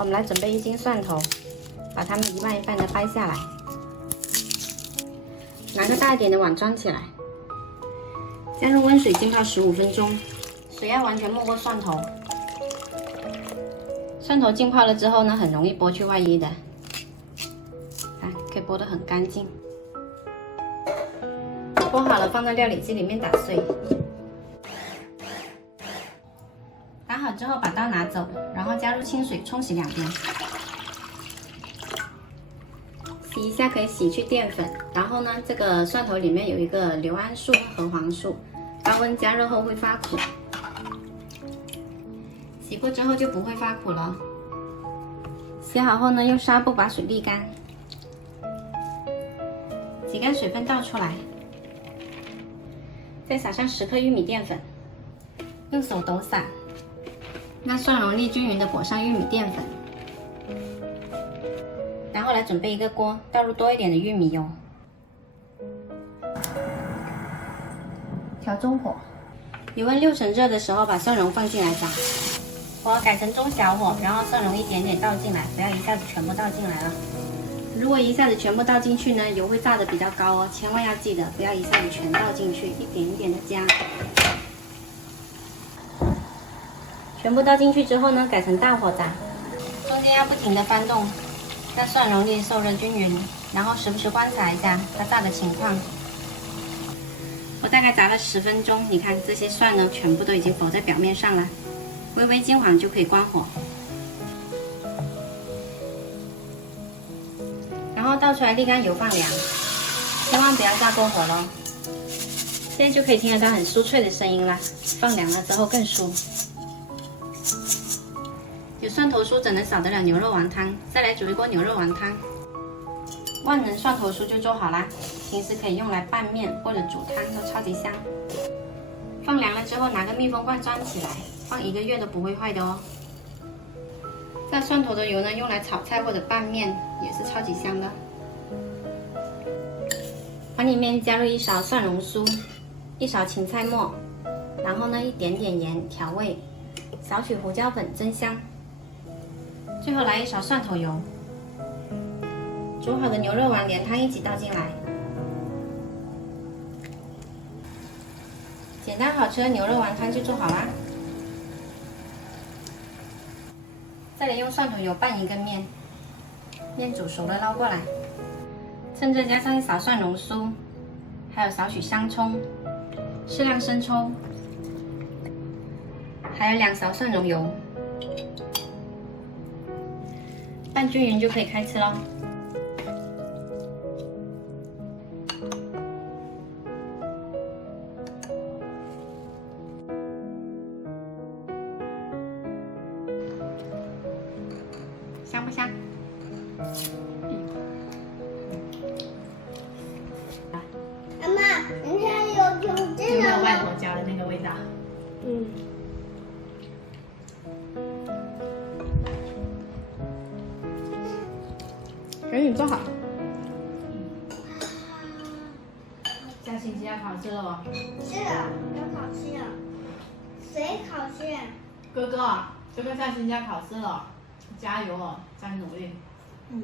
我们来准备1斤蒜头，把它们一半一半的掰下来，拿个大一点的碗装起来，加入温水浸泡15分钟，水要完全没过蒜头。蒜头浸泡了之后呢，很容易剥去外衣的，看可以剥得很干净。剥好了，放在料理机里面打碎。打好之后，把刀拿走，然后加入清水冲洗2遍。洗一下可以洗去淀粉。然后呢，这个蒜头里面有一个硫胺素和核黄素，高温加热后会发苦。洗过之后就不会发苦了。洗好后呢，用纱布把水沥干，挤干水分倒出来，再撒上10克玉米淀粉，用手抖散。让蒜蓉粒均匀的裹上玉米淀粉，然后来准备一个锅，倒入多一点的玉米油，调中火，油温6成热的时候把蒜蓉放进来炸，火改成中小火，然后蒜蓉一点点倒进来，不要一下子全部倒进来了。如果一下子全部倒进去呢，油会炸得比较高哦，千万要记得不要一下子全倒进去，一点一点的加。全部倒进去之后呢，改成大火炸，中间要不停的翻动，让蒜蓉粒受热均匀，然后时不时观察一下它炸的情况。我大概炸了10分钟，你看这些蒜呢，全部都已经浮在表面上了，微微金黄就可以关火。然后倒出来沥干油放凉，千万不要炸过火咯。现在就可以听得到很酥脆的声音了，放凉了之后更酥。有蒜头酥怎能少得了牛肉丸汤？再来煮一锅牛肉丸汤，万能蒜头酥就做好啦。平时可以用来拌面或者煮汤，都超级香。放凉了之后，拿个密封罐装起来，放1个月都不会坏的哦。这蒜头的油呢，用来炒菜或者拌面也是超级香的。碗里面加入1勺蒜蓉酥，1勺芹菜末，然后呢一点点盐调味，少许胡椒粉增香。最后来1勺蒜头油，煮好的牛肉丸连汤一起倒进来，简单好吃的牛肉丸汤就做好啦。再来用蒜头油拌一个面，面煮熟了捞过来，趁热加上1勺蒜蓉酥，还有少许香葱，适量生抽，还有2勺蒜蓉油。拌均匀就可以开吃咯。香不香？妈妈，你看有种这有没有个吗？外婆家的那个味道？嗯。给你做好。下星期要考试了哦。是的，要考试了。谁考试啊？哥哥，下星期要考试了，加油哦，再努力。嗯。